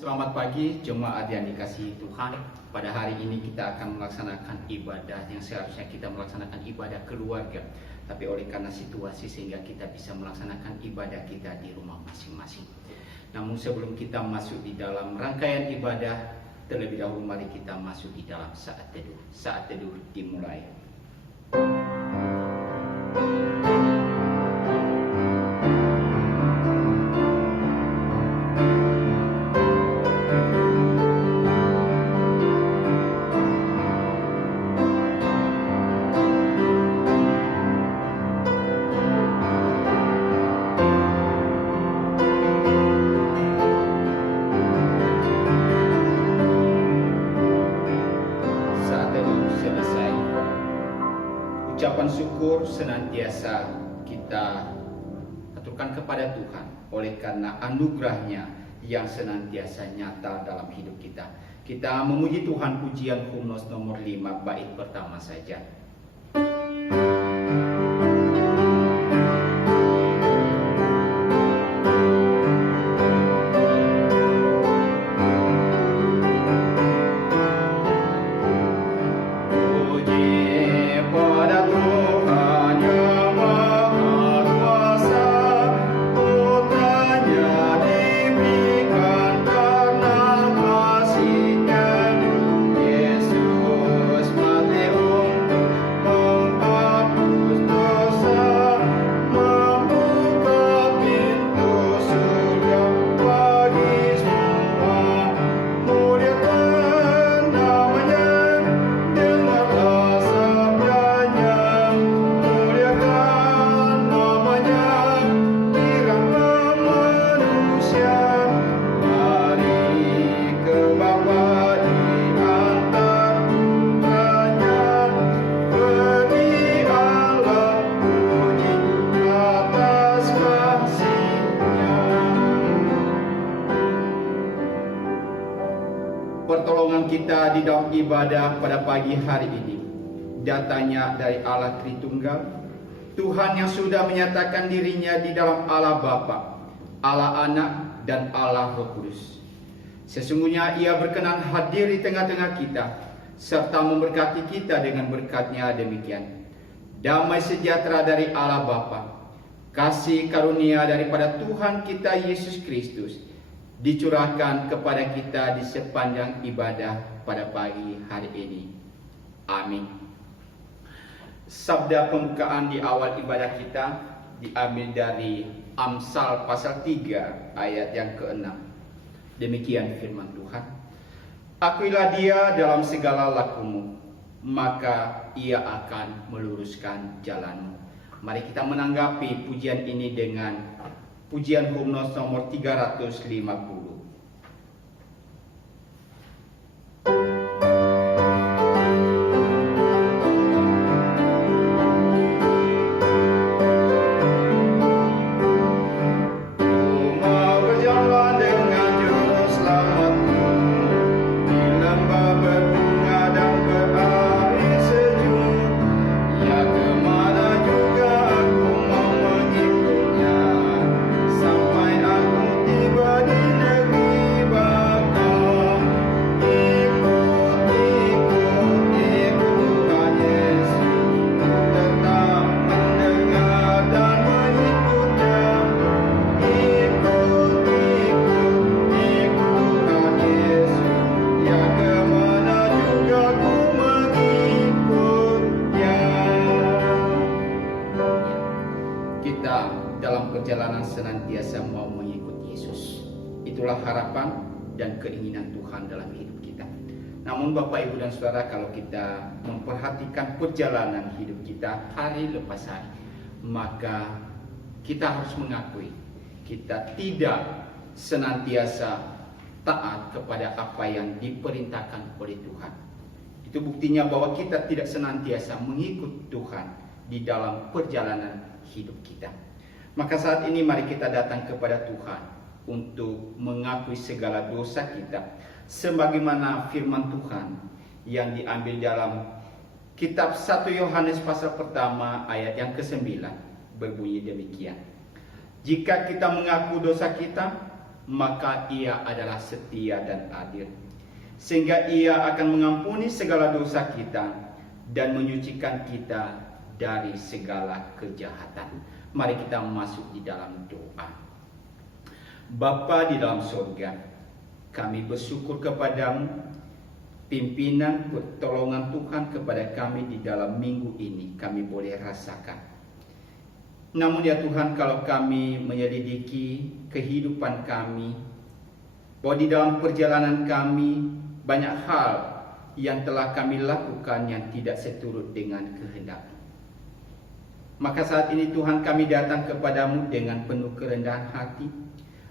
Selamat pagi jemaat yang dikasihi Tuhan. Pada hari ini kita akan melaksanakan ibadah yang seharusnya kita melaksanakan ibadah keluarga, tapi oleh karena situasi sehingga kita bisa melaksanakan ibadah kita di rumah masing-masing. Namun sebelum kita masuk di dalam rangkaian ibadah, terlebih dahulu mari kita masuk di dalam saat teduh. Saat teduh dimulai. Ucapan syukur senantiasa kita aturkan kepada Tuhan oleh karena anugerahnya yang senantiasa nyata dalam hidup kita. Kita memuji Tuhan pujian Hymnos nomor 5 bait pertama saja. Pertolongan kita di dalam ibadah pada pagi hari ini datanya dari Allah Tritunggal, Tuhan yang sudah menyatakan dirinya di dalam Allah Bapa, Allah Anak, dan Allah Roh Kudus. Sesungguhnya Ia berkenan hadir di tengah-tengah kita serta memberkati kita dengan berkat-Nya demikian. Damai sejahtera dari Allah Bapa, kasih karunia daripada Tuhan kita Yesus Kristus dicurahkan kepada kita di sepanjang ibadah pada pagi hari ini. Amin. Sabda pembukaan di awal ibadah kita diambil dari Amsal pasal 3 ayat yang ke-6. Demikian firman Tuhan. Akuilah Dia dalam segala lakumu, maka Ia akan meluruskan jalanmu. Mari kita menanggapi pujian ini dengan pujian Hymnos nomor 350. Perjalanan senantiasa mau mengikut Yesus. Itulah harapan dan keinginan Tuhan dalam hidup kita. Namun Bapak, Ibu, dan Saudara, kalau kita memperhatikan perjalanan hidup kita hari lepas hari, maka kita harus mengakui kita tidak senantiasa taat kepada apa yang diperintahkan oleh Tuhan. Itu buktinya bahwa kita tidak senantiasa mengikut Tuhan di dalam perjalanan hidup kita. Maka saat ini mari kita datang kepada Tuhan untuk mengakui segala dosa kita, sebagaimana firman Tuhan yang diambil dalam kitab 1 Yohanes pasal pertama ayat yang ke-9 berbunyi demikian. Jika kita mengaku dosa kita, maka Ia adalah setia dan adil, sehingga Ia akan mengampuni segala dosa kita dan menyucikan kita dari segala kejahatan. Mari kita masuk di dalam doa. Bapa di dalam surga, kami bersyukur kepadamu, pimpinan pertolongan Tuhan kepada kami di dalam minggu ini kami boleh rasakan. Namun ya Tuhan, kalau kami menyelidiki kehidupan kami, bahwa di dalam perjalanan kami banyak hal yang telah kami lakukan yang tidak seturut dengan kehendak-Mu. Maka saat ini Tuhan, kami datang kepadamu dengan penuh kerendahan hati,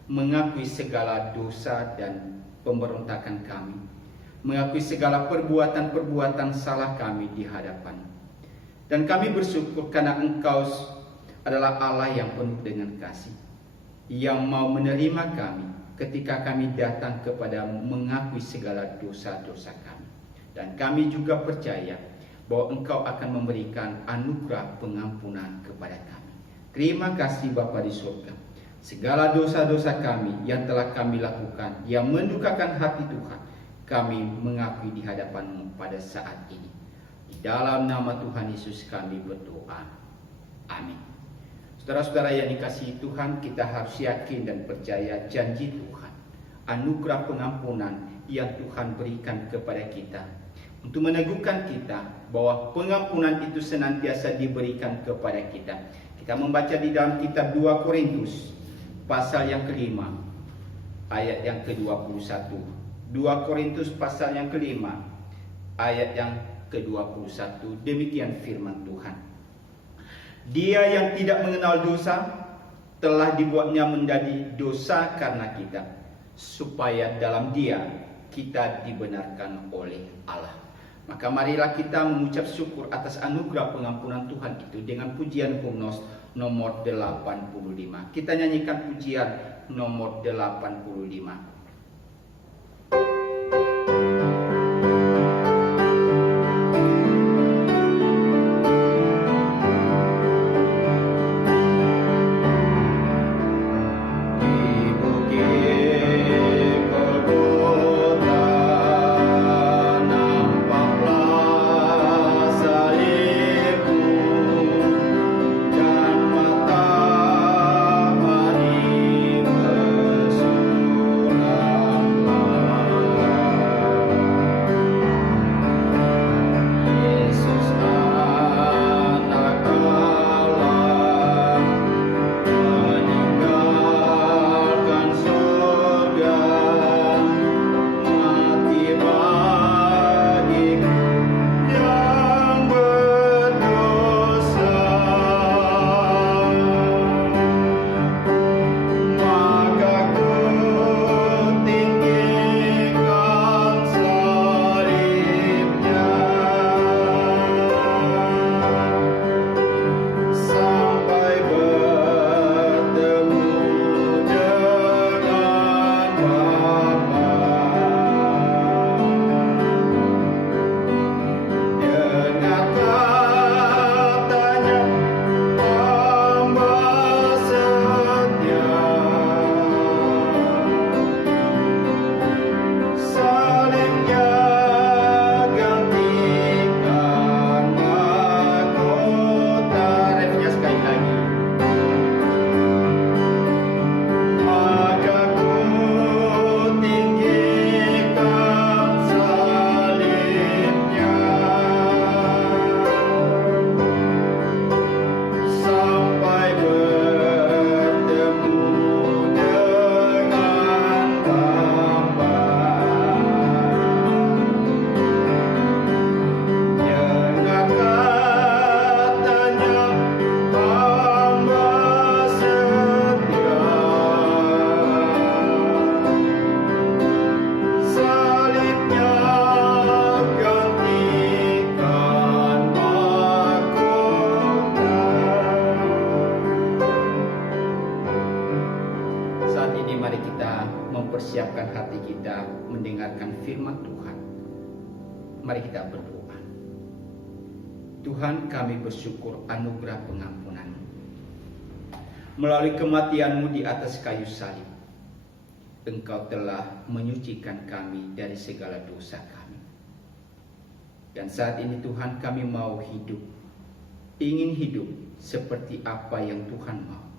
mengakui segala dosa dan pemberontakan kami, mengakui segala perbuatan-perbuatan salah kami di hadapan. Dan kami bersyukur karena Engkau adalah Allah yang penuh dengan kasih, yang mau menerima kami ketika kami datang kepadamu mengakui segala dosa-dosa kami. Dan kami juga percaya bahwa Engkau akan memberikan anugerah pengampunan kepada kami. Terima kasih Bapa di surga. Segala dosa-dosa kami yang telah kami lakukan, yang mendukakan hati Tuhan, kami mengakui di hadapan-Mu pada saat ini. Di dalam nama Tuhan Yesus kami berdoa. Amin. Saudara-saudara yang dikasihi Tuhan, kita harus yakin dan percaya janji Tuhan, anugerah pengampunan yang Tuhan berikan kepada kita, untuk meneguhkan kita bahwa pengampunan itu senantiasa diberikan kepada kita. Kita membaca di dalam kitab 2 Korintus pasal yang kelima, ayat yang ke-21. 2 Korintus pasal yang kelima, ayat yang ke-21. Demikian firman Tuhan. Dia yang tidak mengenal dosa telah dibuatnya menjadi dosa karena kita, supaya dalam Dia kita dibenarkan oleh Allah. Maka marilah kita mengucap syukur atas anugerah pengampunan Tuhan itu dengan pujian himnos nomor 85. Kita nyanyikan pujian nomor 85. mempersiapkan hati kita mendengarkan firman Tuhan. Mari kita berdoa. Tuhan, kami bersyukur anugerah pengampunan-Mu. Melalui kematian-Mu di atas kayu salib, Engkau telah menyucikan kami dari segala dosa kami. Dan saat ini Tuhan, kami mau hidup, ingin hidup seperti apa yang Tuhan mau.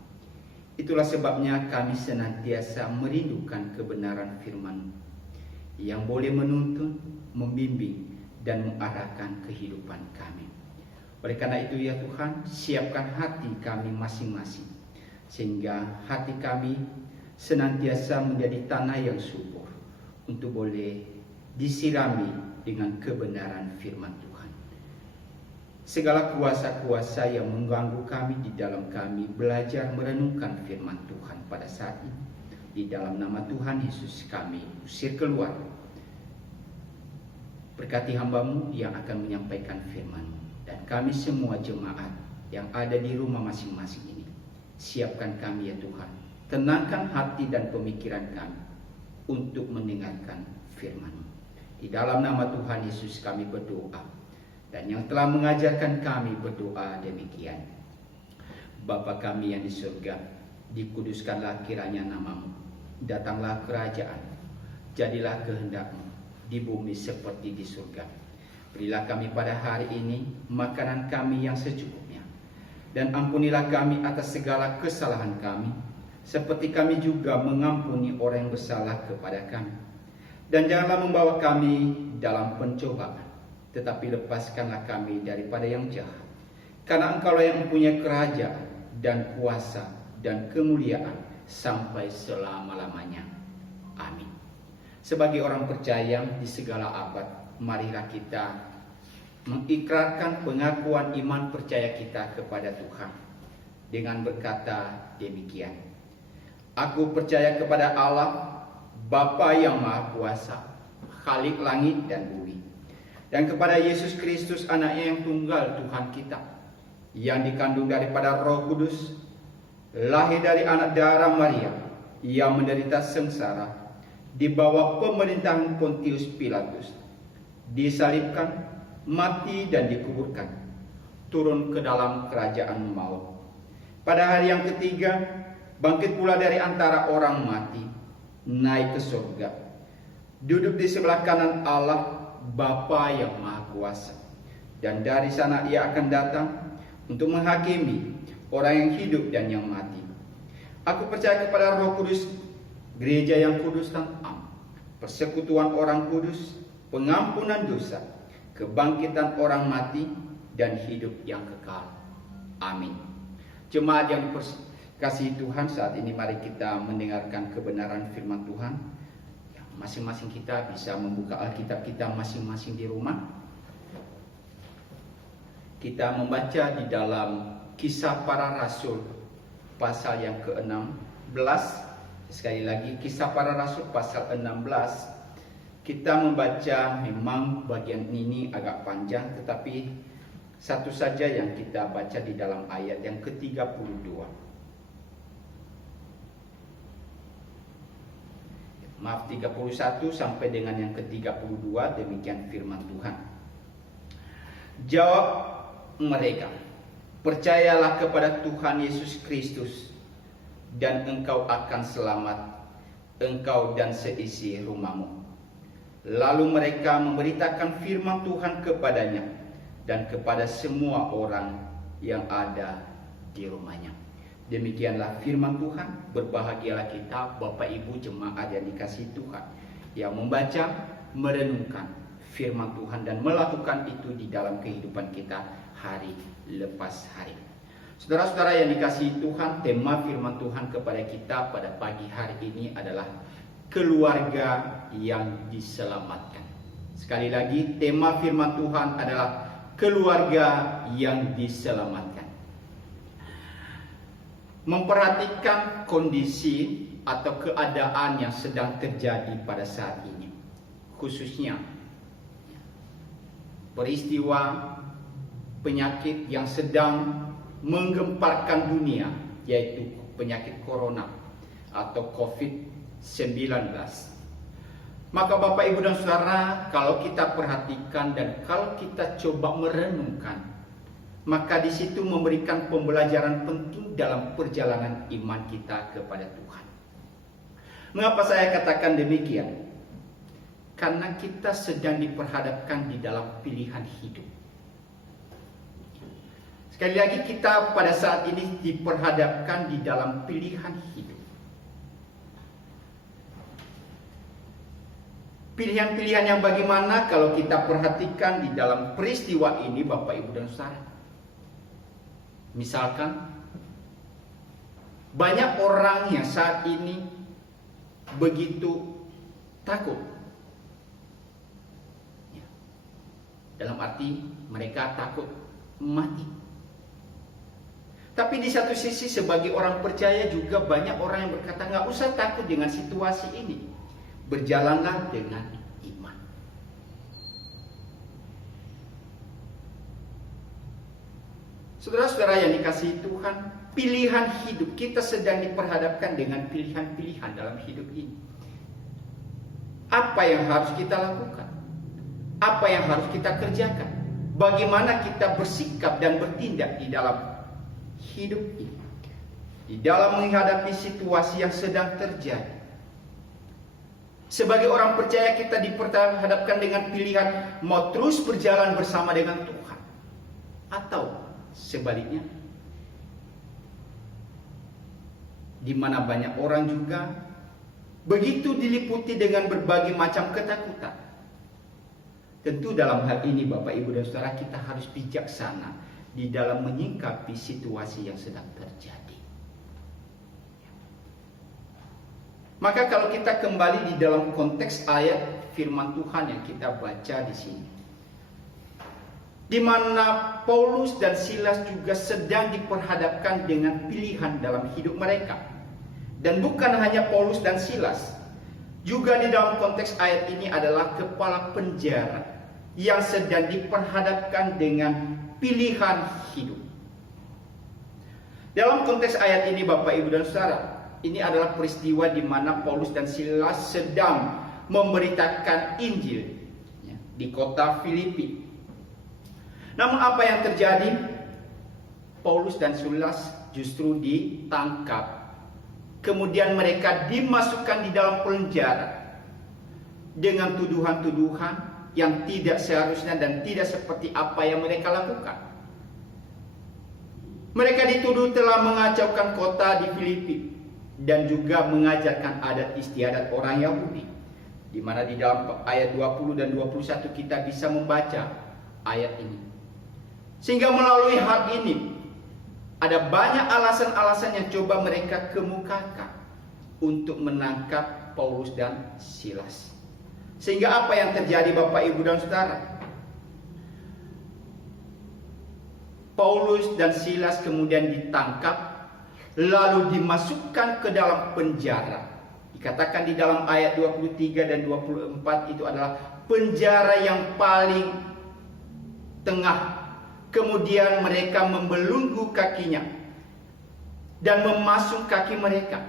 Itulah sebabnya kami senantiasa merindukan kebenaran firman-Mu yang boleh menuntun, membimbing, dan mengarahkan kehidupan kami. Oleh karena itu ya Tuhan, siapkan hati kami masing-masing, sehingga hati kami senantiasa menjadi tanah yang subur untuk boleh disirami dengan kebenaran firman Tuhan. Segala kuasa-kuasa yang mengganggu kami di dalam kami belajar merenungkan firman Tuhan pada saat ini, di dalam nama Tuhan Yesus kami usir keluar. Berkati hamba-Mu yang akan menyampaikan firman-Mu, dan kami semua jemaat yang ada di rumah masing-masing ini. Siapkan kami ya Tuhan, tenangkan hati dan pemikiran kami untuk mendengarkan firman-Mu. Di dalam nama Tuhan Yesus kami berdoa, dan yang telah mengajarkan kami berdoa demikian. Bapa kami yang di surga, dikuduskanlah kiranya nama-Mu, datanglah kerajaan-Mu, jadilah kehendak-Mu di bumi seperti di surga. Berilah kami pada hari ini makanan kami yang secukupnya, dan ampunilah kami atas segala kesalahan kami, seperti kami juga mengampuni orang yang bersalah kepada kami. Dan janganlah membawa kami dalam pencobaan, tetapi lepaskanlah kami daripada yang jahat. Karena Engkau-Lah yang mempunyai kerajaan dan kuasa dan kemuliaan sampai selama-lamanya. Amin. Sebagai orang percaya di segala abad, marilah kita mengikrarkan pengakuan iman percaya kita kepada Tuhan dengan berkata demikian. Aku percaya kepada Allah, Bapa yang Maha Kuasa, Khalik langit dan bumi, dan kepada Yesus Kristus, Anaknya yang tunggal Tuhan kita, yang dikandung daripada Roh Kudus, lahir dari anak darah Maria, yang menderita sengsara di bawah pemerintahan Pontius Pilatus, disalibkan, mati dan dikuburkan, turun ke dalam kerajaan maut. Pada hari yang ketiga, bangkit pula dari antara orang mati, naik ke surga, duduk di sebelah kanan Allah Bapa yang Maha Kuasa, dan dari sana Ia akan datang untuk menghakimi orang yang hidup dan yang mati. Aku percaya kepada Roh Kudus, gereja yang kudus dan am, persekutuan orang kudus, pengampunan dosa, kebangkitan orang mati, dan hidup yang kekal. Amin. Jemaat yang dikasihi Tuhan, saat ini mari kita mendengarkan kebenaran firman Tuhan. Masing-masing kita bisa membuka Alkitab kita masing-masing di rumah. Kita membaca di dalam Kisah Para Rasul pasal yang ke-16. Sekali lagi, Kisah Para Rasul pasal 16. Kita membaca, memang bagian ini agak panjang, tetapi satu saja yang kita baca di dalam ayat yang ke-32. Maaf, 31 sampai dengan yang ke-32, demikian firman Tuhan. Jawab mereka, percayalah kepada Tuhan Yesus Kristus, dan engkau akan selamat, engkau dan seisi rumahmu. Lalu mereka memberitakan firman Tuhan kepadanya dan kepada semua orang yang ada di rumahnya. Demikianlah firman Tuhan. Berbahagialah kita, Bapak Ibu jemaat yang dikasihi Tuhan, yang membaca, merenungkan firman Tuhan dan melakukan itu di dalam kehidupan kita hari lepas hari. Saudara-saudara yang dikasihi Tuhan, tema firman Tuhan kepada kita pada pagi hari ini adalah keluarga yang diselamatkan. Sekali lagi, tema firman Tuhan adalah keluarga yang diselamatkan. Memperhatikan kondisi atau keadaan yang sedang terjadi pada saat ini, khususnya peristiwa penyakit yang sedang menggemparkan dunia, yaitu penyakit corona atau COVID-19. Maka Bapak, Ibu dan Saudara, kalau kita perhatikan dan kalau kita coba merenungkan, maka di situ memberikan pembelajaran penting dalam perjalanan iman kita kepada Tuhan. Mengapa saya katakan demikian? Karena kita sedang diperhadapkan di dalam pilihan hidup. Sekali lagi, kita pada saat ini diperhadapkan di dalam pilihan hidup. Pilihan-pilihan yang bagaimana kalau kita perhatikan di dalam peristiwa ini, Bapak, Ibu, dan Saudara. Misalkan, banyak orang yang saat ini begitu takut. Dalam arti mereka takut mati. Tapi di satu sisi sebagai orang percaya juga banyak orang yang berkata, nggak usah takut dengan situasi ini. Berjalanlah dengan iman. Saudara-saudara yang dikasihi Tuhan, pilihan hidup kita sedang diperhadapkan dengan pilihan-pilihan dalam hidup ini. Apa yang harus kita lakukan? Apa yang harus kita kerjakan? Bagaimana kita bersikap dan bertindak di dalam hidup ini, di dalam menghadapi situasi yang sedang terjadi. Sebagai orang percaya kita diperhadapkan dengan pilihan mau terus berjalan bersama dengan Tuhan, atau sebaliknya, di mana banyak orang juga begitu diliputi dengan berbagai macam ketakutan. Tentu dalam hal ini Bapak, Ibu, dan Saudara, kita harus bijaksana di dalam menyikapi situasi yang sedang terjadi. Maka kalau kita kembali di dalam konteks ayat firman Tuhan yang kita baca di sini, di mana Paulus dan Silas juga sedang diperhadapkan dengan pilihan dalam hidup mereka. Dan bukan hanya Paulus dan Silas, juga di dalam konteks ayat ini adalah kepala penjara yang sedang diperhadapkan dengan pilihan hidup. Dalam konteks ayat ini Bapak, Ibu, dan Saudara, ini adalah peristiwa di mana Paulus dan Silas sedang memberitakan Injil di kota Filipi. Namun apa yang terjadi? Paulus dan Silas justru ditangkap. Kemudian mereka dimasukkan di dalam penjara dengan tuduhan-tuduhan yang tidak seharusnya dan tidak seperti apa yang mereka lakukan. Mereka dituduh telah mengacaukan kota di Filipi dan juga mengajarkan adat istiadat orang Yahudi, di mana di dalam ayat 20 dan 21 kita bisa membaca ayat ini. Sehingga melalui hal ini ada banyak alasan-alasan yang coba mereka kemukakan untuk menangkap Paulus dan Silas. Sehingga apa yang terjadi Bapak, Ibu, dan Saudara? Paulus dan Silas kemudian ditangkap, lalu dimasukkan ke dalam penjara. Dikatakan di dalam ayat 23 dan 24 itu adalah penjara yang paling tengah. Kemudian mereka membelenggu kakinya dan memasung kaki mereka.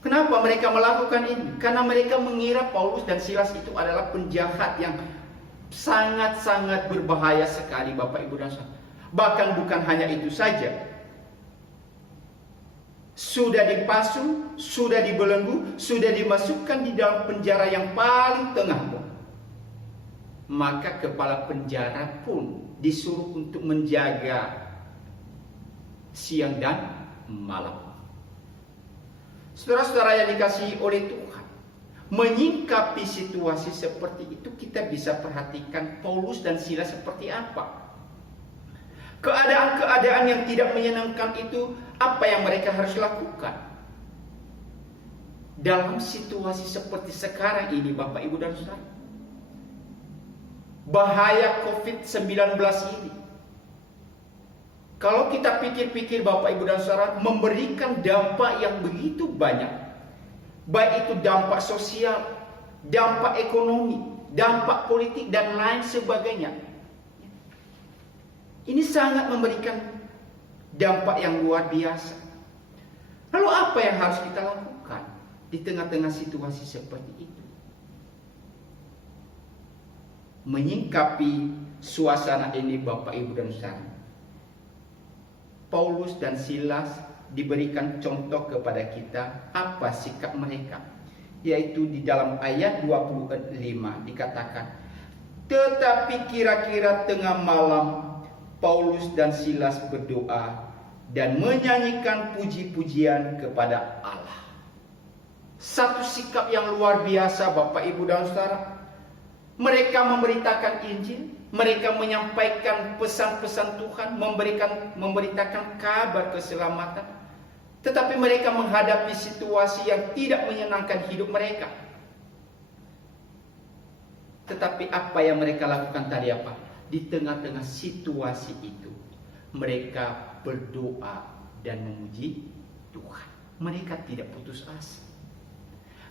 Kenapa mereka melakukan ini? Karena mereka mengira Paulus dan Silas itu adalah penjahat yang sangat-sangat berbahaya sekali, Bapak, Ibu, dan Saudara. Bahkan bukan hanya itu saja. Sudah dipasung, sudah dibelenggu, sudah dimasukkan di dalam penjara yang paling tengah. Maka kepala penjara pun disuruh untuk menjaga siang dan malam. Saudara-saudara yang dikasihi oleh Tuhan, menyikapi situasi seperti itu kita bisa perhatikan Paulus dan Silas seperti apa. Keadaan-keadaan yang tidak menyenangkan itu, apa yang mereka harus lakukan? Dalam situasi seperti sekarang ini Bapak, Ibu, dan Saudara, bahaya COVID-19 ini, kalau kita pikir-pikir Bapak, Ibu, dan Saudara, memberikan dampak yang begitu banyak. Baik itu dampak sosial, dampak ekonomi, dampak politik, dan lain sebagainya. Ini sangat memberikan dampak yang luar biasa. Lalu apa yang harus kita lakukan di tengah-tengah situasi seperti itu? Menyikapi suasana ini Bapak, Ibu, dan Saudara, Paulus dan Silas diberikan contoh kepada kita apa sikap mereka, yaitu di dalam ayat 25 dikatakan, tetapi kira-kira tengah malam Paulus dan Silas berdoa dan menyanyikan puji-pujian kepada Allah. Satu sikap yang luar biasa Bapak Ibu dan Saudara. Mereka memberitakan Injil, mereka menyampaikan pesan-pesan Tuhan, memberitakan kabar keselamatan. Tetapi mereka menghadapi situasi yang tidak menyenangkan hidup mereka. Tetapi apa yang mereka lakukan tadi apa? Di tengah-tengah situasi itu, mereka berdoa dan memuji Tuhan. Mereka tidak putus asa.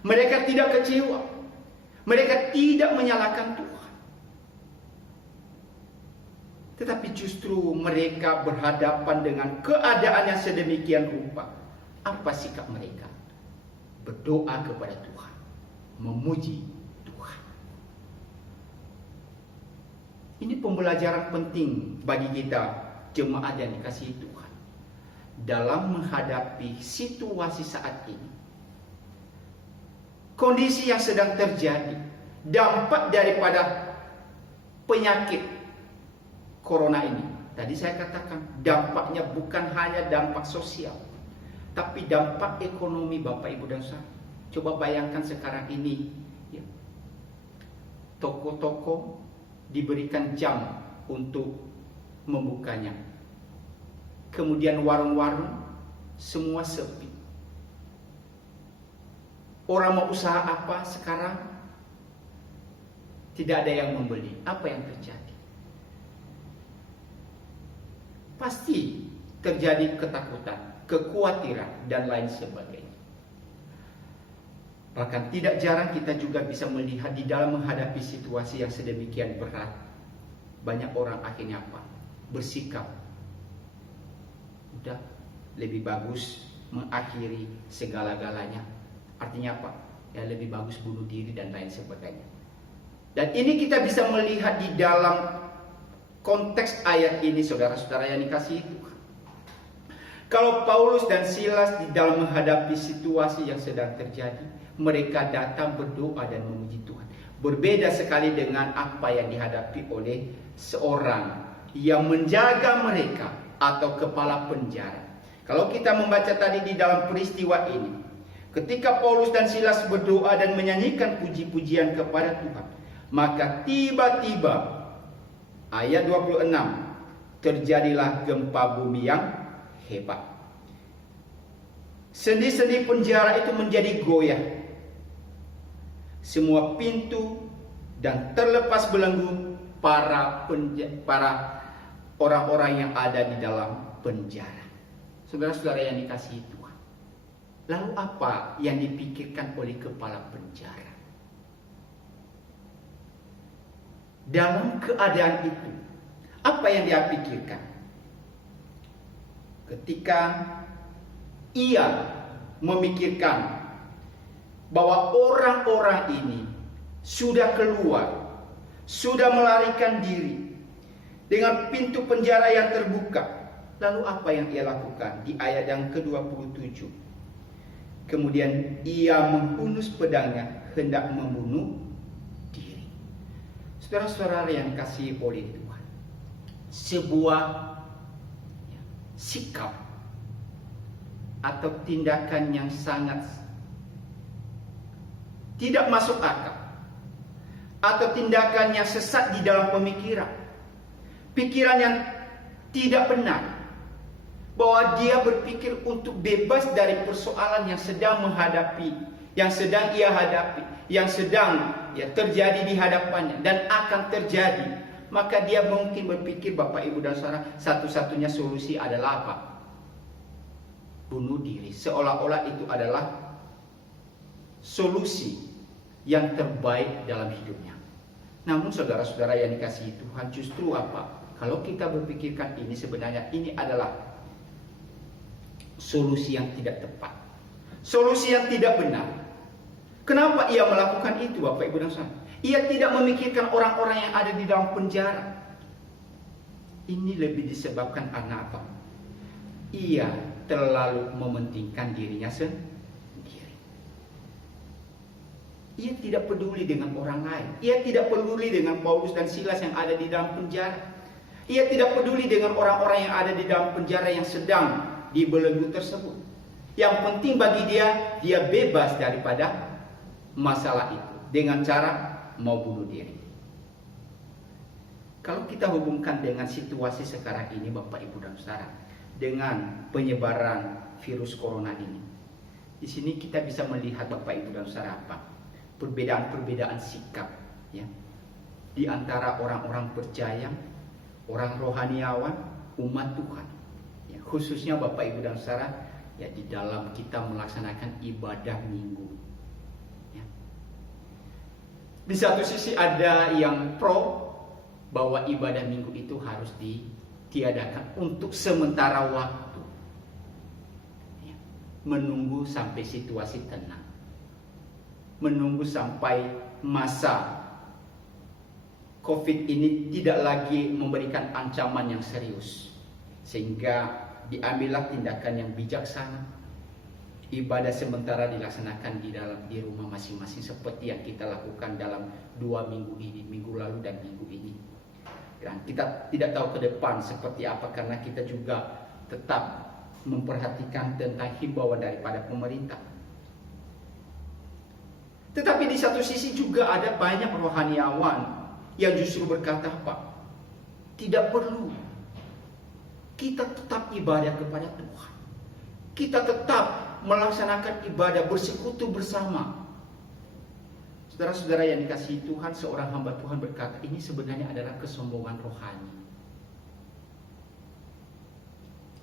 Mereka tidak kecewa. Mereka tidak menyalahkan Tuhan. Tetapi justru mereka berhadapan dengan keadaan yang sedemikian rupa. Apa sikap mereka? Berdoa kepada Tuhan, memuji Tuhan. Ini pembelajaran penting bagi kita jemaat yang dikasihi Tuhan dalam menghadapi situasi saat ini. Kondisi yang sedang terjadi, dampak daripada penyakit corona ini. Tadi saya katakan dampaknya bukan hanya dampak sosial, tapi dampak ekonomi Bapak Ibu dan Saudara. Coba bayangkan sekarang ini, ya, toko-toko diberikan jam untuk membukanya. Kemudian warung-warung semua sepi. Orang mau usaha apa sekarang? Tidak ada yang membeli. Apa yang terjadi? Pasti terjadi ketakutan, kekhawatiran, dan lain sebagainya. Bahkan tidak jarang kita juga bisa melihat di dalam menghadapi situasi yang sedemikian berat, banyak orang akhirnya apa? Bersikap, udah lebih bagus mengakhiri segala-galanya. Artinya apa? Ya lebih bagus bunuh diri dan lain sebagainya. Dan ini kita bisa melihat di dalam konteks ayat ini, saudara-saudara yang dikasihi Tuhan. Kalau Paulus dan Silas di dalam menghadapi situasi yang sedang terjadi, mereka datang berdoa dan memuji Tuhan. Berbeda sekali dengan apa yang dihadapi oleh seorang yang menjaga mereka atau kepala penjara. Kalau kita membaca tadi di dalam peristiwa ini, ketika Paulus dan Silas berdoa dan menyanyikan puji-pujian kepada Tuhan, maka tiba-tiba ayat 26 terjadilah gempa bumi yang hebat. Sendi-sendi penjara itu menjadi goyah. Semua pintu dan terlepas belenggu para orang-orang yang ada di dalam penjara. Saudara-saudara yang dikasihi Tuhan, lalu apa yang dipikirkan oleh kepala penjara? Dalam keadaan itu, apa yang dia pikirkan? Ketika ia memikirkan bahwa orang-orang ini sudah keluar, sudah melarikan diri dengan pintu penjara yang terbuka, lalu apa yang ia lakukan? Di ayat yang ke-27, kemudian ia menghunus pedangnya hendak membunuh diri. Saudara-saudara yang kasih oleh Tuhan, sebuah sikap atau tindakan yang sangat tidak masuk akal, atau tindakan yang sesat di dalam pemikiran, pikiran yang tidak benar, bahwa dia berpikir untuk bebas dari persoalan yang sedang menghadapi, yang sedang ia hadapi, yang sedang terjadi di hadapannya dan akan terjadi. Maka dia mungkin berpikir, Bapak Ibu dan Saudara, satu-satunya solusi adalah apa? Bunuh diri. Seolah-olah itu adalah solusi yang terbaik dalam hidupnya. Namun saudara-saudara yang dikasihi Tuhan, justru apa? Kalau kita berpikirkan ini, sebenarnya ini adalah solusi yang tidak tepat, solusi yang tidak benar. Kenapa ia melakukan itu, Bapak Ibu dan Saudara? Ia tidak memikirkan orang-orang yang ada di dalam penjara. Ini lebih disebabkan karena apa? Ia terlalu mementingkan dirinya sendiri. Ia tidak peduli dengan orang lain. Ia tidak peduli dengan Paulus dan Silas yang ada di dalam penjara. Ia tidak peduli dengan orang-orang yang ada di dalam penjara yang sedang dibelenggu tersebut. Yang penting bagi dia, dia bebas daripada masalah itu dengan cara mau bunuh diri. Kalau kita hubungkan dengan situasi sekarang ini, Bapak, Ibu, dan Saudara, dengan penyebaran virus corona ini, di sini kita bisa melihat, Bapak, Ibu, dan Saudara, apa? Perbedaan-perbedaan sikap, ya, di antara orang-orang percaya, orang rohaniawan, umat Tuhan, ya, khususnya Bapak, Ibu, dan Saudara, ya, di dalam kita melaksanakan ibadah minggu, ya. Di satu sisi ada yang pro bahwa ibadah minggu itu harus ditiadakan untuk sementara waktu, ya, menunggu sampai situasi tenang, menunggu sampai masa COVID ini tidak lagi memberikan ancaman yang serius, sehingga diambillah tindakan yang bijaksana. Ibadah sementara dilaksanakan di rumah masing-masing seperti yang kita lakukan dalam 2 minggu ini, minggu lalu dan minggu ini. Dan kita tidak tahu ke depan seperti apa, karena kita juga tetap memperhatikan tentang himbauan daripada pemerintah. Tetapi di satu sisi juga ada banyak rohaniawan yang justru berkata apa? Tidak perlu. Kita tetap ibadah kepada Tuhan. Kita tetap melaksanakan ibadah bersekutu bersama. Saudara-saudara yang dikasihi Tuhan, seorang hamba Tuhan berkata, ini sebenarnya adalah kesombongan rohani.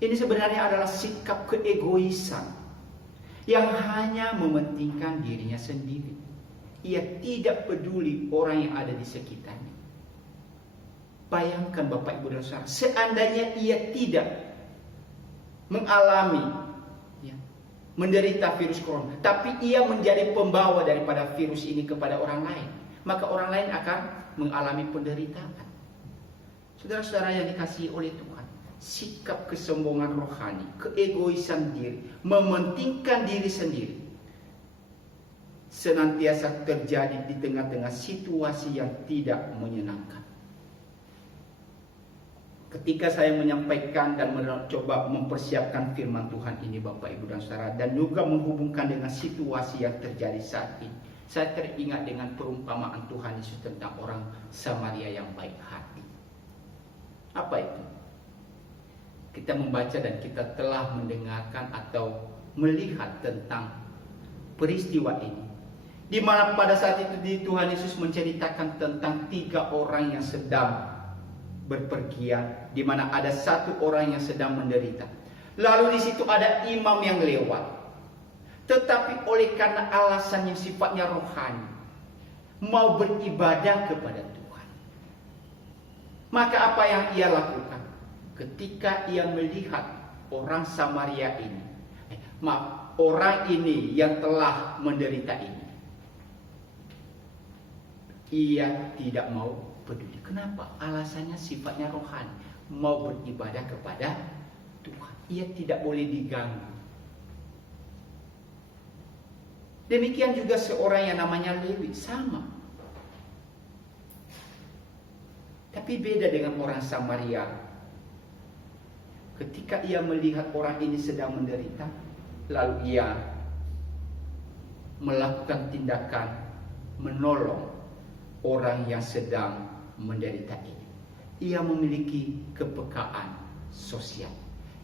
Ini sebenarnya adalah sikap keegoisan yang hanya mementingkan dirinya sendiri. Ia tidak peduli orang yang ada di sekitarnya. Bayangkan Bapak, Ibu, dan Saudara, seandainya ia tidak mengalami, ya, menderita virus corona, tapi ia menjadi pembawa daripada virus ini kepada orang lain, maka orang lain akan mengalami penderitaan. Saudara-saudara yang dikasihi oleh Tuhan, sikap kesombongan rohani, keegoisan diri, mementingkan diri sendiri, senantiasa terjadi di tengah-tengah situasi yang tidak menyenangkan. Ketika saya menyampaikan dan mencoba mempersiapkan firman Tuhan ini, Bapak, Ibu, dan Saudara, dan juga menghubungkan dengan situasi yang terjadi saat ini, saya teringat dengan perumpamaan Tuhan Yesus tentang orang Samaria yang baik hati. Apa itu? Kita membaca dan kita telah mendengarkan atau melihat tentang peristiwa ini, di mana pada saat itu Tuhan Yesus menceritakan tentang 3 orang yang sedang berpergian, di mana ada 1 orang yang sedang menderita. Lalu di situ ada imam yang lewat, tetapi oleh karena alasan yang sifatnya rohani, mau beribadah kepada Tuhan, maka apa yang ia lakukan? Ketika ia melihat orang Samaria ini, orang ini yang telah menderita ini, ia tidak mau peduli. Kenapa? Alasannya sifatnya rohani, mau beribadah kepada Tuhan. Ia tidak boleh diganggu. Demikian juga seorang yang namanya Lewi, sama. Tapi beda dengan orang Samaria. Ketika ia melihat orang ini sedang menderita, lalu ia melakukan tindakan menolong orang yang sedang menderita ini. Ia memiliki kepekaan sosial.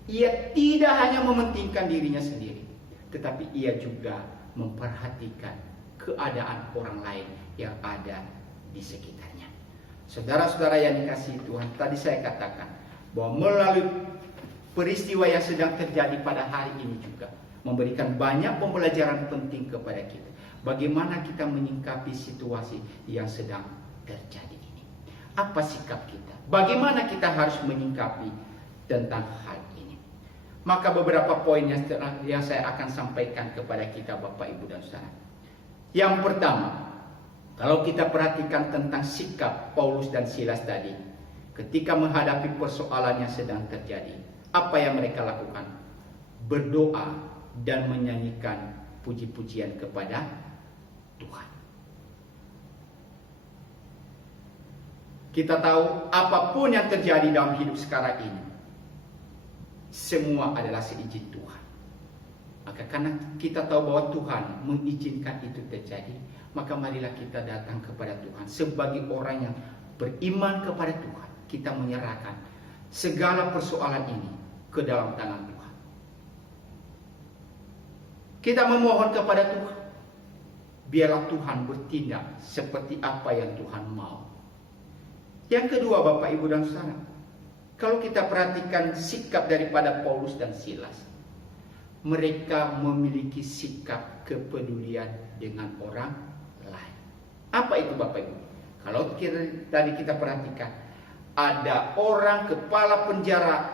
Ia tidak hanya mementingkan dirinya sendiri, tetapi ia juga memperhatikan keadaan orang lain yang ada di sekitarnya. Saudara-saudara yang dikasihi Tuhan, tadi saya katakan bahwa melalui peristiwa yang sedang terjadi pada hari ini juga memberikan banyak pembelajaran penting kepada kita. Bagaimana kita menyikapi situasi yang sedang terjadi ini. Apa sikap kita? Bagaimana kita harus menyikapi tentang hal ini? Maka beberapa poin yang saya akan sampaikan kepada kita, Bapak, Ibu, dan Saudara. Yang pertama, kalau kita perhatikan tentang sikap Paulus dan Silas tadi, ketika menghadapi persoalan yang sedang terjadi, apa yang mereka lakukan? berdoa dan menyanyikan puji-pujian kepada Tuhan. Kita tahu apapun yang terjadi dalam hidup sekarang ini, semua adalah seizin Tuhan. Maka karena kita tahu bahwa Tuhan mengizinkan itu terjadi, maka marilah kita datang kepada Tuhan. Sebagai orang yang beriman kepada Tuhan, kita menyerahkan segala persoalan ini ke dalam tangan Tuhan. Kita memohon kepada Tuhan, biarlah Tuhan bertindak seperti apa yang Tuhan mau. Yang kedua, Bapak, Ibu, dan Saudara, kalau kita perhatikan sikap daripada Paulus dan Silas, mereka memiliki sikap kepedulian dengan orang lain. Apa itu, Bapak, Ibu? Kalau tadi kita perhatikan, ada orang kepala penjara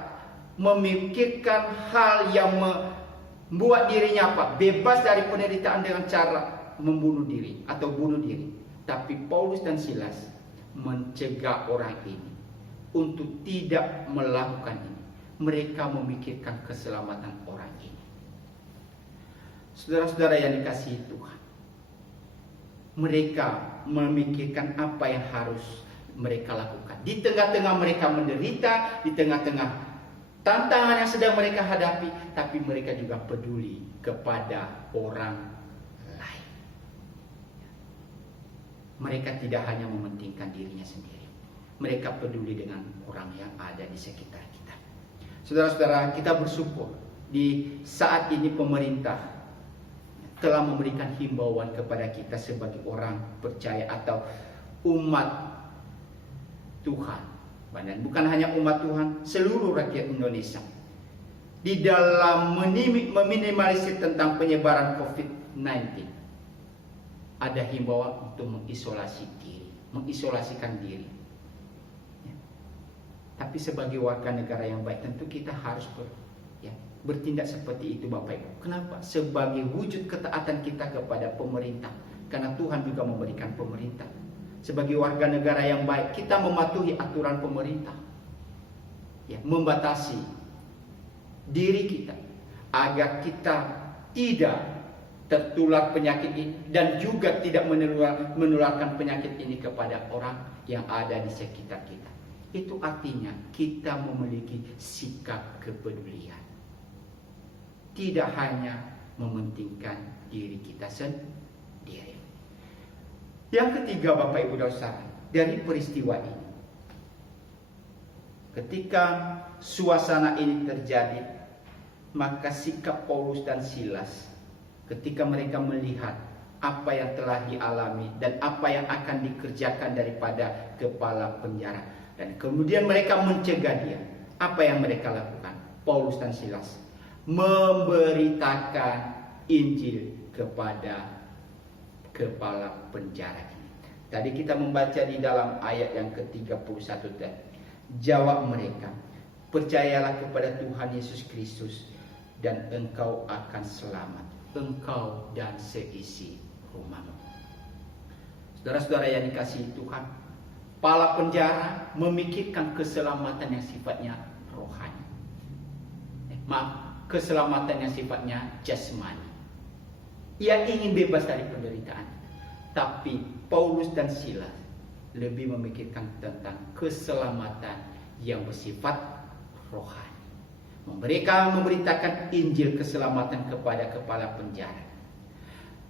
memikirkan hal yang membuat dirinya bebas dari penderitaan dengan cara membunuh diri atau bunuh diri. Tapi Paulus dan Silas mencegah orang ini untuk tidak melakukan ini. Mereka memikirkan keselamatan orang ini. Saudara-saudara yang dikasihi Tuhan, mereka memikirkan apa yang harus mereka lakukan. Di tengah-tengah mereka menderita, di tengah-tengah tantangan yang sedang mereka hadapi, tapi mereka juga peduli kepada orang lain. Mereka tidak hanya mementingkan dirinya sendiri. Mereka peduli dengan orang yang ada di sekitar kita. Saudara-saudara, kita bersyukur di saat ini pemerintah telah memberikan himbauan kepada kita sebagai orang percaya atau umat Tuhan. Dan bukan hanya umat Tuhan, seluruh rakyat Indonesia, di dalam meminimalisir tentang penyebaran COVID-19, ada himbauan untuk mengisolasikan diri. Tapi sebagai warga negara yang baik, tentu kita harus bertindak seperti itu, Bapak Ibu. Kenapa? Sebagai wujud ketaatan kita kepada pemerintah, karena Tuhan juga memberikan pemerintah. Sebagai warga negara yang baik, kita mematuhi aturan pemerintah, membatasi diri kita agar kita tidak tertular penyakit ini dan juga tidak menularkan penyakit ini kepada orang yang ada di sekitar kita. Itu artinya kita memiliki sikap kepedulian, tidak hanya mementingkan diri kita sendiri. Yang ketiga, Bapak, Ibu, dan Saudara, dari peristiwa ini, ketika suasana ini terjadi, maka sikap Paulus dan Silas ketika mereka melihat apa yang telah dialami dan apa yang akan dikerjakan daripada kepala penjara, dan kemudian mereka mencegah dia, apa yang mereka lakukan? Paulus dan Silas memberitakan Injil kepada kepala penjara ini. Tadi kita membaca di dalam ayat yang ke-31 tadi. Jawab mereka, percayalah kepada Tuhan Yesus Kristus dan engkau akan selamat, engkau dan seisi rumahmu. Saudara-saudara yang dikasihi Tuhan, kepala penjara memikirkan keselamatan yang sifatnya rohani. Keselamatan yang sifatnya jasmani. Ia ingin bebas dari penderitaan. Tapi Paulus dan Silas lebih memikirkan tentang keselamatan yang bersifat rohani. Mereka memberitakan Injil keselamatan kepada kepala penjara.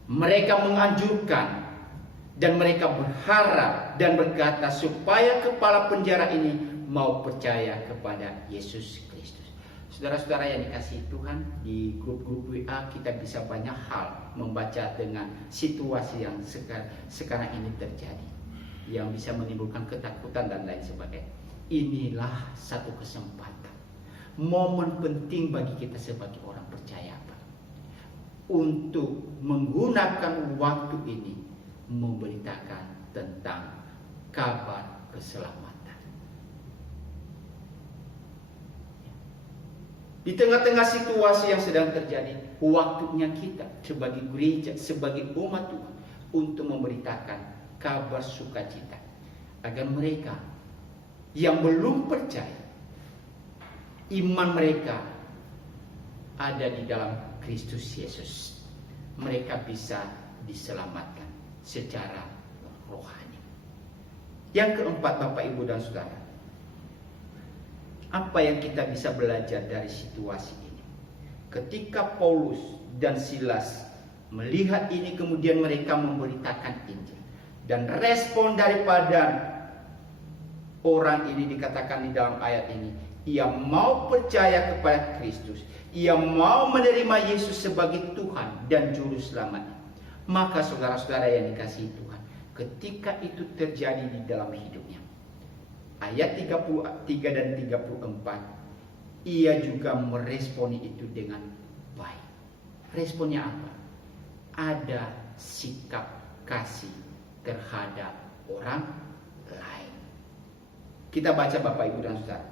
Mereka menganjurkan dan mereka berharap dan berkata supaya kepala penjara ini mau percaya kepada Yesus Kristus. Saudara-saudara yang dikasihi Tuhan, di grup-grup WA kita bisa banyak hal membaca dengan situasi yang sekarang ini terjadi, yang bisa menimbulkan ketakutan dan lain sebagainya. Inilah satu kesempatan, momen penting bagi kita sebagai orang percaya, untuk menggunakan waktu ini memberitakan tentang kabar keselamatan. Di tengah-tengah situasi yang sedang terjadi, waktunya kita sebagai gereja, sebagai umat Tuhan, untuk memberitakan kabar sukacita agar mereka yang belum percaya, iman mereka ada di dalam Kristus Yesus, mereka bisa diselamatkan secara rohani. Yang keempat, Bapak, Ibu, dan Saudara, apa yang kita bisa belajar dari situasi ini? Ketika Paulus dan Silas melihat ini, kemudian mereka memberitakan Injil. Dan respon daripada orang ini dikatakan di dalam ayat ini, ia mau percaya kepada Kristus, ia mau menerima Yesus sebagai Tuhan dan Juru Selamat. Maka saudara-saudara yang dikasihi Tuhan, ketika itu terjadi di dalam hidupnya, ayat 33 dan 34, ia juga meresponi itu dengan baik. Responnya apa? Ada sikap kasih terhadap orang lain. Kita baca, Bapak, Ibu, dan Saudara.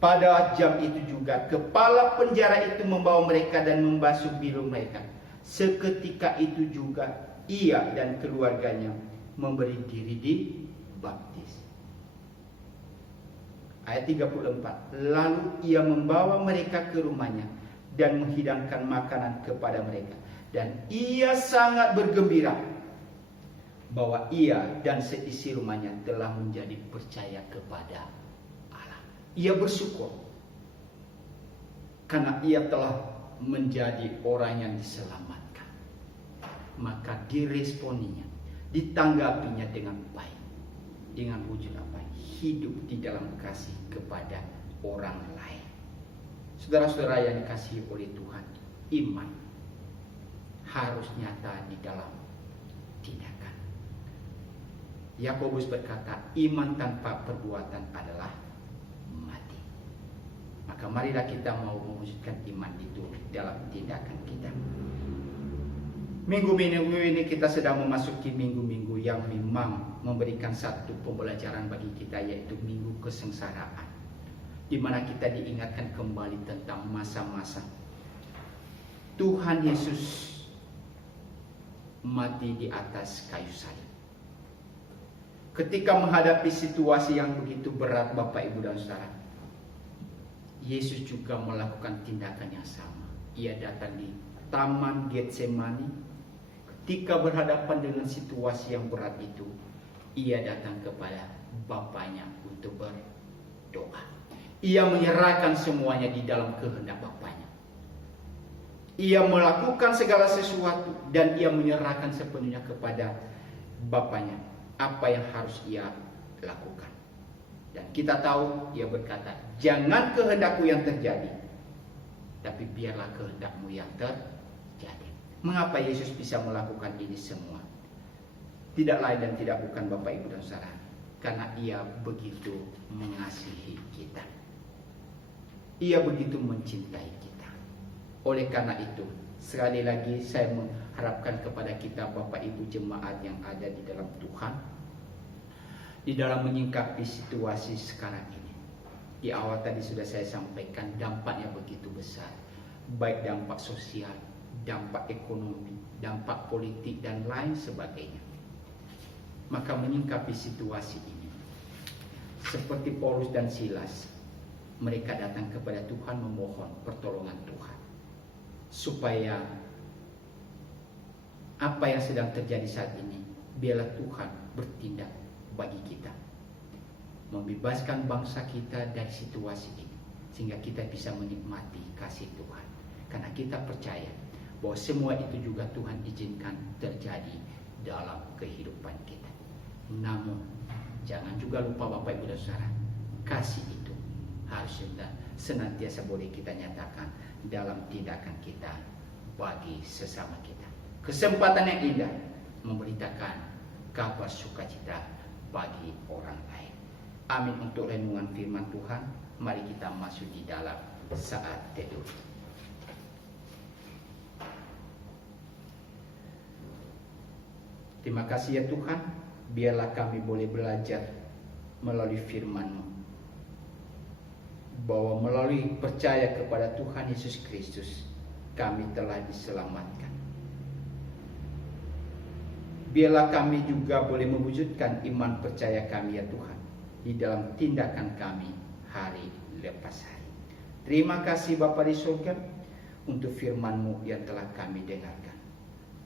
Pada jam itu juga kepala penjara itu membawa mereka dan membasuh biru mereka. Seketika itu juga ia dan keluarganya memberi diri dibaptis. Ayat 34. Lalu ia membawa mereka ke rumahnya dan menghidangkan makanan kepada mereka. Dan ia sangat bergembira bahwa ia dan seisi rumahnya telah menjadi percaya kepada Allah. Ia bersyukur karena ia telah menjadi orang yang diselamatkan. Maka diresponinya, ditanggapinya dengan baik. Dengan wujud apa? Hidup di dalam kasih kepada orang lain. Saudara-saudara yang dikasihi oleh Tuhan, iman harus nyata di dalam tindakan. Yakobus berkata, iman tanpa perbuatan adalah mati. Maka marilah kita mau mewujudkan iman itu dalam tindakan kita. Minggu-minggu ini kita sedang memasuki minggu-minggu yang memang memberikan satu pembelajaran bagi kita, yaitu minggu kesengsaraan, di mana kita diingatkan kembali tentang masa-masa Tuhan Yesus mati di atas kayu salib. Ketika menghadapi situasi yang begitu berat, Bapak, Ibu, dan Saudara, Yesus juga melakukan tindakan yang sama. Ia datang di Taman Getsemani. Ketika berhadapan dengan situasi yang berat itu, ia datang kepada Bapaknya untuk berdoa. Ia menyerahkan semuanya di dalam kehendak Bapaknya. Ia melakukan segala sesuatu dan ia menyerahkan sepenuhnya kepada Bapaknya apa yang harus ia lakukan. Dan kita tahu ia berkata, jangan kehendakku yang terjadi, tapi biarlah kehendakmu yang terjadi. Mengapa Yesus bisa melakukan ini semua? Tidak lain dan tidak bukan, Bapak, Ibu, dan Saudara, karena ia begitu mengasihi kita. Ia begitu mencintai kita. Oleh karena itu, sekali lagi saya mengharapkan kepada kita, Bapak, Ibu, jemaat yang ada di dalam Tuhan, di dalam menyikapi situasi sekarang ini. Di awal tadi sudah saya sampaikan, dampaknya begitu besar, baik dampak sosial, dampak ekonomi, dampak politik, dan lain sebagainya. Maka menyikapi situasi ini, seperti Paulus dan Silas, mereka datang kepada Tuhan memohon pertolongan Tuhan, supaya apa yang sedang terjadi saat ini, biarlah Tuhan bertindak bagi kita, membebaskan bangsa kita dari situasi ini, sehingga kita bisa menikmati kasih Tuhan. Karena kita percaya bahwa semua itu juga Tuhan izinkan terjadi dalam kehidupan kita. Namun jangan juga lupa, Bapak, Ibu, dan Saudara, kasih itu harus senantiasa boleh kita nyatakan dalam tindakan kita bagi sesama kita. Kesempatan yang indah memberitakan kabar sukacita bagi orang lain. Amin. Untuk renungan firman Tuhan, mari kita masuk di dalam saat teduh. Terima kasih ya Tuhan, biarlah kami boleh belajar melalui firman-Mu, bahwa melalui percaya kepada Tuhan Yesus Kristus, kami telah diselamatkan. Biarlah kami juga boleh mewujudkan iman percaya kami ya Tuhan, di dalam tindakan kami hari lepas hari. Terima kasih Bapa di surga, untuk firman-Mu yang telah kami dengarkan.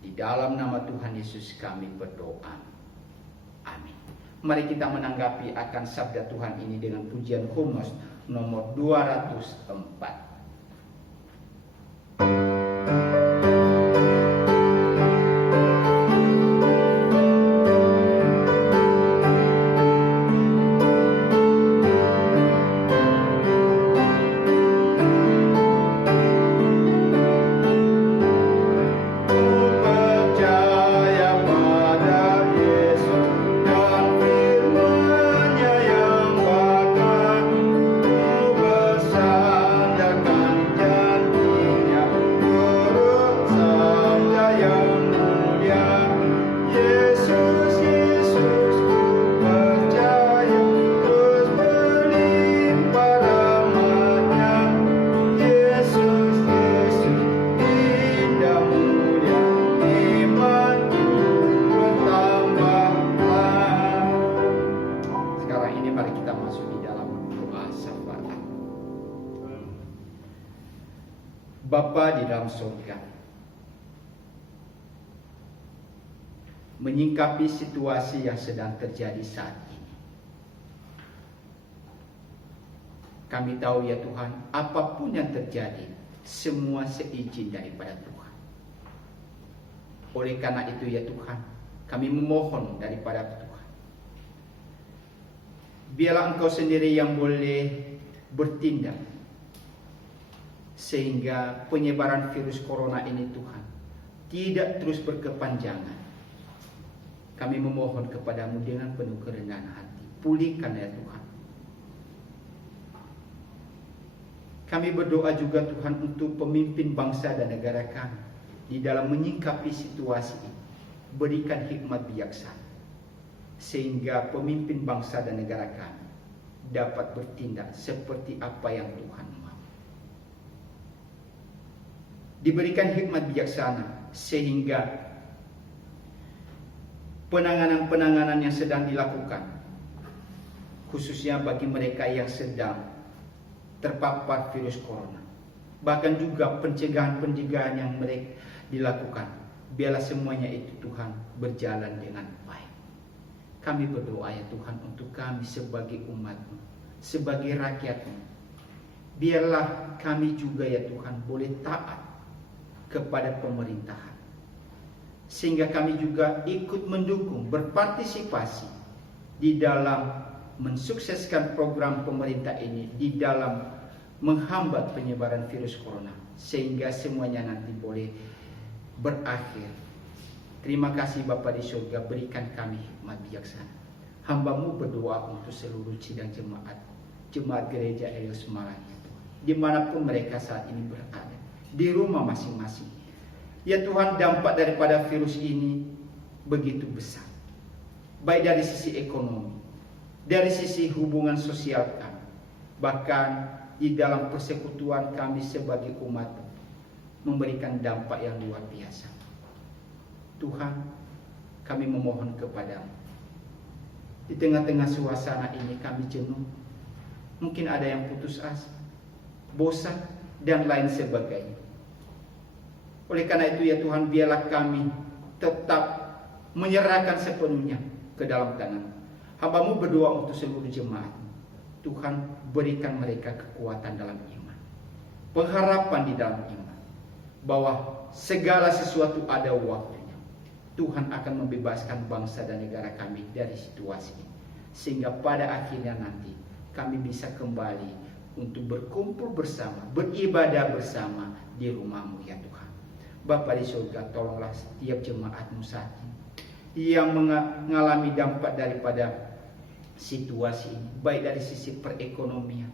Di dalam nama Tuhan Yesus kami berdoa. Amin. Mari kita menanggapi akan sabda Tuhan ini dengan pujian Humus nomor 204. Bapa di dalam surga, menyingkapi situasi yang sedang terjadi saat ini, kami tahu ya Tuhan, apapun yang terjadi, semua seizin daripada Tuhan. Oleh karena itu ya Tuhan, kami memohon daripada Tuhan, biarlah Engkau sendiri yang boleh bertindak, sehingga penyebaran virus corona ini Tuhan tidak terus berkepanjangan. Kami memohon kepadamu dengan penuh kerendahan hati, pulihkan ya Tuhan. Kami berdoa juga Tuhan untuk pemimpin bangsa dan negara kami di dalam menyingkapi situasi ini. Berikan hikmat bijaksana sehingga pemimpin bangsa dan negara kami dapat bertindak seperti apa yang Tuhan mau. Diberikan hikmat bijaksana sehingga penanganan-penanganan yang sedang dilakukan, khususnya bagi mereka yang sedang terpapar virus corona, bahkan juga pencegahan-pencegahan yang mereka dilakukan, biarlah semuanya itu Tuhan berjalan dengan baik. Kami berdoa ya Tuhan untuk kami sebagai umat-Mu, sebagai rakyat-Mu, biarlah kami juga ya Tuhan boleh taat kepada pemerintahan, sehingga kami juga ikut mendukung, berpartisipasi di dalam mensukseskan program pemerintah ini di dalam menghambat penyebaran virus corona, sehingga semuanya nanti boleh berakhir. Terima kasih Bapa di surga, berikan kami hikmat bijaksana. Hamba-Mu berdoa untuk seluruh sidang jemaat gereja Elios Malang, dimanapun mereka saat ini berada, di rumah masing-masing. Ya Tuhan, dampak daripada virus ini begitu besar, baik dari sisi ekonomi, dari sisi hubungan sosial kami, bahkan di dalam persekutuan kami sebagai umat, memberikan dampak yang luar biasa. Tuhan, kami memohon kepadamu, di tengah-tengah suasana ini kami jenuh, mungkin ada yang putus asa, bosan, dan lain sebagainya. Oleh karena itu ya Tuhan, biarlah kami tetap menyerahkan sepenuhnya ke dalam tangan. Hamba-Mu berdoa untuk seluruh jemaat. Tuhan, berikan mereka kekuatan dalam iman, pengharapan di dalam iman, bahwa segala sesuatu ada waktunya. Tuhan akan membebaskan bangsa dan negara kami dari situasi ini, sehingga pada akhirnya nanti kami bisa kembali untuk berkumpul bersama, beribadah bersama di rumah-Mu ya Tuhan. Bapa di surga, tolonglah setiap jemaat-Mu saat ini yang mengalami dampak daripada situasi ini, baik dari sisi perekonomian.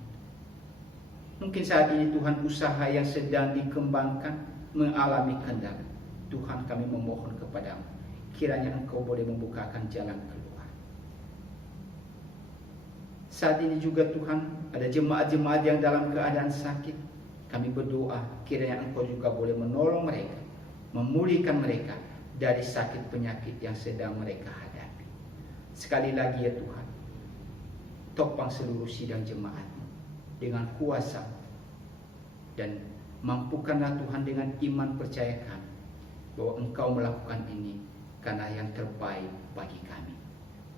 Mungkin saat ini Tuhan, usaha yang sedang dikembangkan mengalami kendala. Tuhan, kami memohon kepadamu, kiranya Engkau boleh membukakan jalan keluar. Saat ini juga Tuhan, ada jemaat-jemaat yang dalam keadaan sakit. Kami berdoa, kiranya Engkau juga boleh menolong mereka, memulihkan mereka dari sakit penyakit yang sedang mereka hadapi. Sekali lagi ya Tuhan, topang seluruh sidang jemaat-Mu dengan kuasa dan Mampukanlah Tuhan dengan iman percaya kami bahwa Engkau melakukan ini karena yang terbaik bagi kami.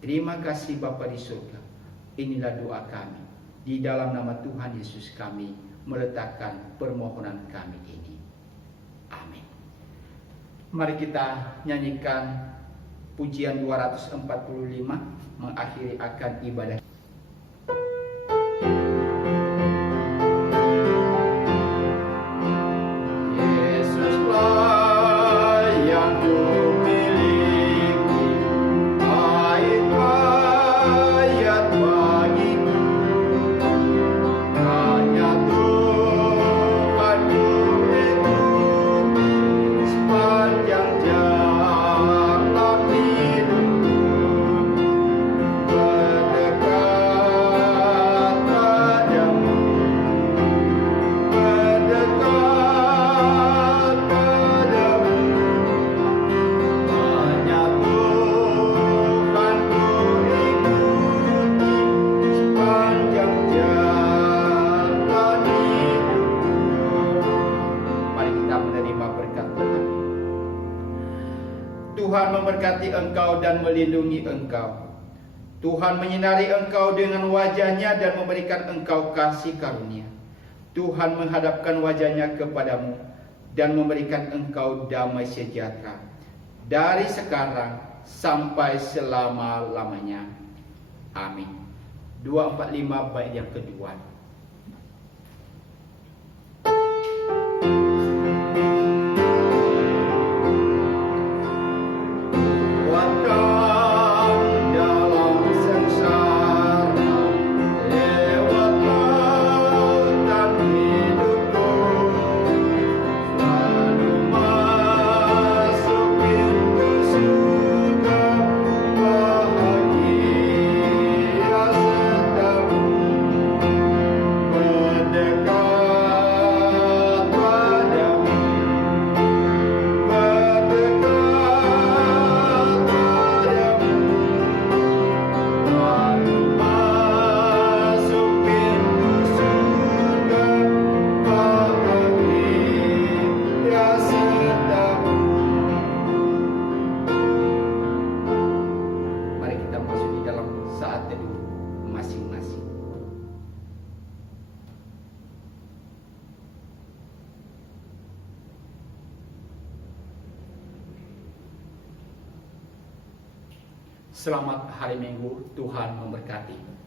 Terima kasih Bapa di surga. Inilah doa kami. Di dalam nama Tuhan Yesus kami meletakkan permohonan kami ini. Amin. Mari kita nyanyikan pujian 245 mengakhiri akan ibadah. Tuhan memberkati engkau dan melindungi engkau. Tuhan menyinari engkau dengan wajah-Nya dan memberikan engkau kasih karunia. Tuhan menghadapkan wajah-Nya kepadamu dan memberikan engkau damai sejahtera dari sekarang sampai selama-lamanya. Amin. 245 bait yang kedua. Selamat hari Minggu, Tuhan memberkati.